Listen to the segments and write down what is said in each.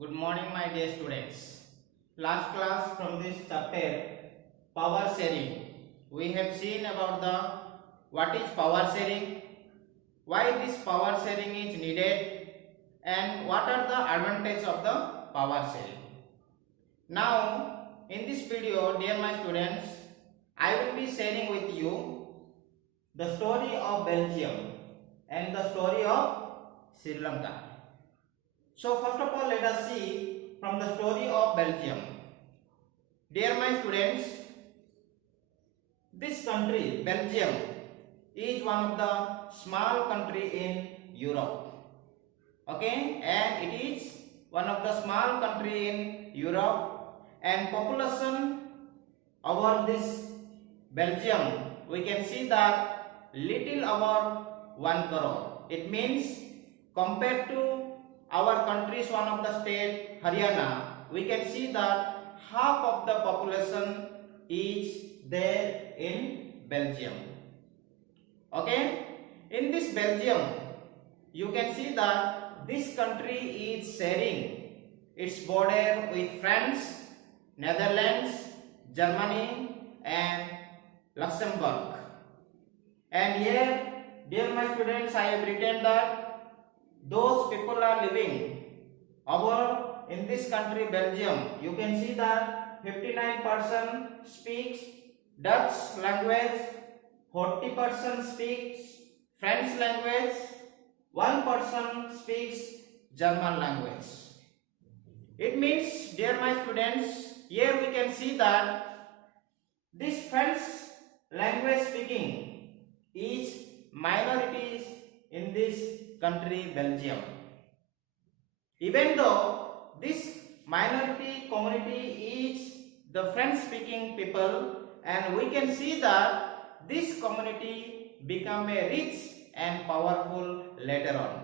Good morning, my dear students. Last class from this chapter, power sharing. We have seen about the what is power sharing, why this power sharing is needed, and what are the advantages of the power sharing. Now, in this video, dear my students, I will be sharing with you the story of Belgium and the story of Sri Lanka. So first of all, let us see from the story of Belgium. Dear my students, this country, Belgium, is one of the small country in Europe. Okay, and it is one of the small country in Europe, and population over this Belgium, we can see that little over 1 crore. It means compared to our country's one of the state, Haryana, we can see that half of the population is there in Belgium. Okay, in this Belgium, you can see that this country is sharing its border with France, Netherlands, Germany, and Luxembourg. And here, dear my students, I have written that those people are living over in this country Belgium. You can see that 59% speaks Dutch language, 40% speaks French language, 1% speaks German language. It means, dear my students, here we can see that this French language speaking is minorities in this country Belgium. Even though this minority community is the French speaking people, and we can see that this community become a rich and powerful later on,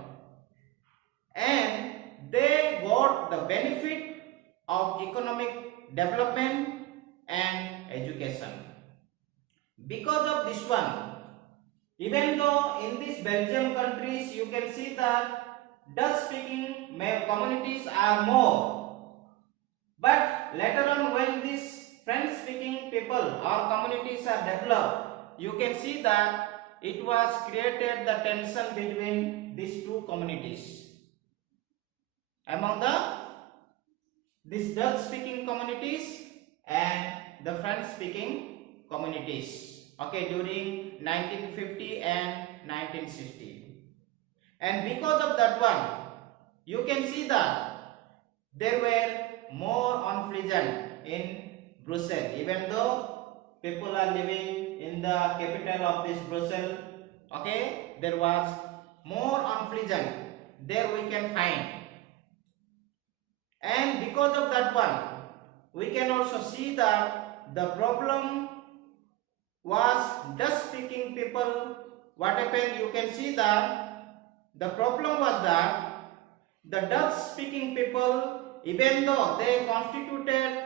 and they got the benefit of economic development and education. Because of this one, even though in these Belgium countries you can see that Dutch speaking communities are more, but later on when these French speaking people or communities are developed, you can see that it was created the tension between these two communities. Among these Dutch speaking communities and the French speaking communities. Okay, during 1950 and 1960, and because of that one, you can see that there were more unpleasant in Brussels. Even though people are living in the capital of this Brussels, okay, there was more unpleasant there we can find, and because of that one, we can also see that the problem was Dutch speaking people. What happened, you can see that the problem was that the Dutch speaking people, even though they constituted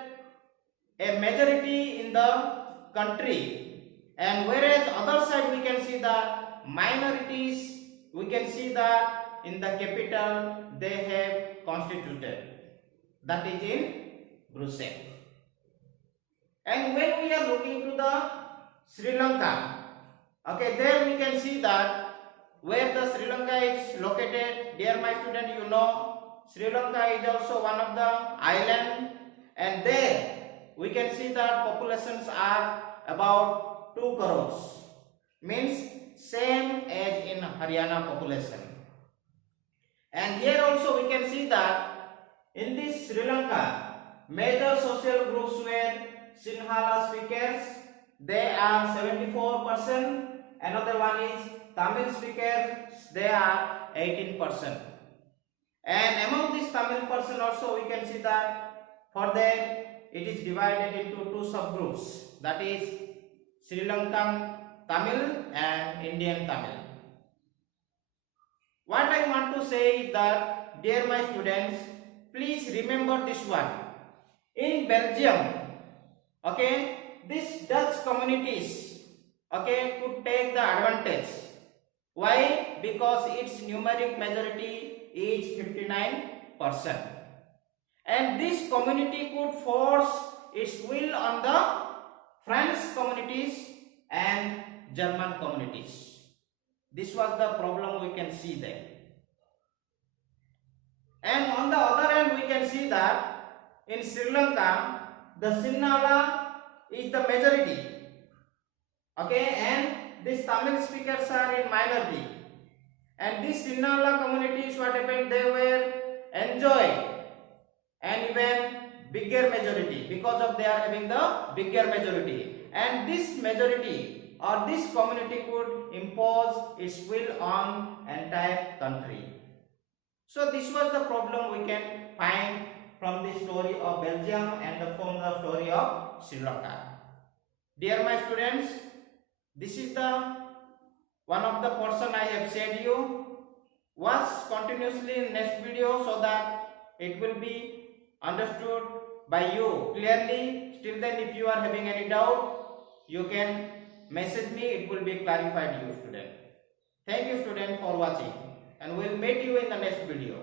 a majority in the country, and whereas other side we can see that minorities, we can see that in the capital they have constituted, that is in Brussels. And when we are looking to the Sri Lanka, okay, there we can see that where the Sri Lanka is located. Dear my student, you know Sri Lanka is also one of the island, and there we can see that populations are about 2 crores, means same as in Haryana population. And here also we can see that in this Sri Lanka, major social groups were Sinhala speakers. They are 74%. Another one is Tamil speakers. They are 18%. And among this Tamil person also we can see that for them it is divided into two subgroups. That is Sri Lankan Tamil and Indian Tamil. What I want to say is that, dear my students, please remember this one. In Belgium, okay, these Dutch communities, okay, could take the advantage. Why? Because its numeric majority is 59%. and this community could force its will on the French communities and German communities. This was the problem we can see there. And on the other hand, we can see that in Sri Lanka, the Sinhala is the majority. Okay, and these Tamil speakers are in minority. And these Sinhala communities, what happened? They were enjoyed and even bigger majority because of they are having the bigger majority. And this majority or this community could impose its will on entire country. So this was the problem we can find from the story of Belgium and from the story of Sri Lanka. Dear my students, this is the one of the portion I have said you. Watch continuously in next video so that it will be understood by you clearly. Till then, if you are having any doubt, you can message me, it will be clarified to you, student. Thank you, student, for watching, and we will meet you in the next video.